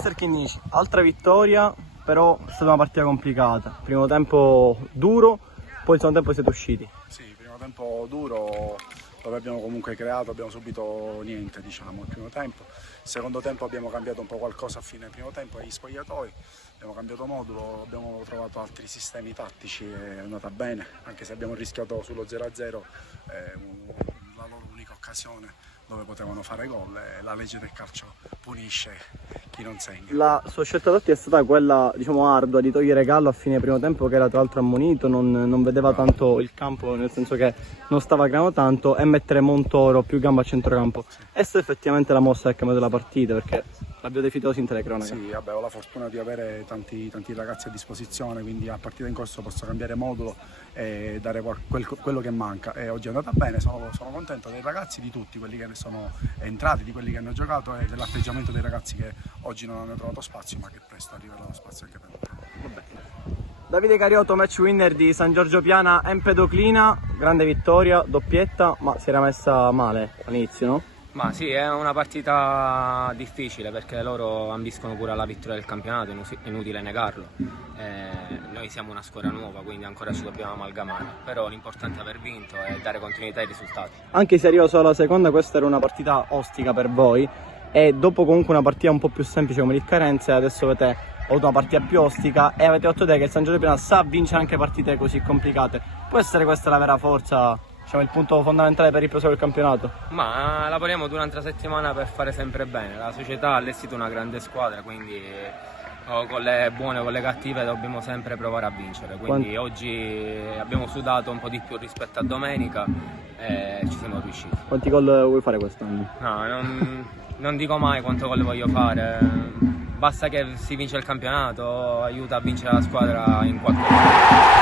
Mister Chinnici, altra vittoria, però è stata una partita complicata. Primo tempo duro, poi il secondo tempo siete usciti. Sì, primo tempo duro dove abbiamo comunque creato, abbiamo subito niente diciamo il primo tempo. Il secondo tempo abbiamo cambiato un po' qualcosa a fine primo tempo agli spogliatoi, abbiamo cambiato modulo, abbiamo trovato altri sistemi tattici e è andata bene, anche se abbiamo rischiato sullo 0-0 la loro unica occasione dove potevano fare gol e la legge del calcio punisce chi non segna. La sua scelta tattica è stata quella, diciamo, ardua di togliere Gallo a fine primo tempo, che era tra l'altro ammonito, non vedeva tanto il campo, nel senso che non stava creando tanto, e mettere Montoro più gamba a centrocampo. E se effettivamente la mossa è cambiata della partita, perché l'abbiamo definito così in telecronaca. Sì, vabbè, ho la fortuna di avere tanti ragazzi a disposizione, quindi a partita in corso posso cambiare modulo e dare quello che manca. E oggi è andata bene, sono contento dei ragazzi, di tutti quelli che sono entrati, di quelli che hanno giocato e dell'atteggiamento dei ragazzi che oggi non hanno trovato spazio, ma che presto arriverà lo spazio anche per loro. Davide Cariotto, match winner di San Giorgio Piana Empedoclina, grande vittoria, doppietta, ma si era messa male all'inizio, no? Ma sì, è una partita difficile perché loro ambiscono pure alla vittoria del campionato, inutile negarlo. Noi siamo una squadra nuova, quindi ancora ci dobbiamo amalgamare, però l'importante è aver vinto e dare continuità ai risultati. Anche se arriva solo la seconda, questa era una partita ostica per voi, e dopo comunque una partita un po' più semplice come il Carenze, adesso avete avuto una partita più ostica e avete fatto vedere che il San Giorgio Piana sa vincere anche partite così complicate. Può essere questa la vera forza, diciamo, il punto fondamentale per il proseguo del campionato? Ma lavoriamo durante la settimana per fare sempre bene, la società ha allestito una grande squadra, quindi con le buone o con le cattive dobbiamo sempre provare a vincere, quindi oggi abbiamo sudato un po' di più rispetto a domenica e ci siamo riusciti. Quanti gol vuoi fare quest'anno? No, non dico mai quanto gol voglio fare, basta che si vince il campionato, aiuta a vincere la squadra in qualche modo.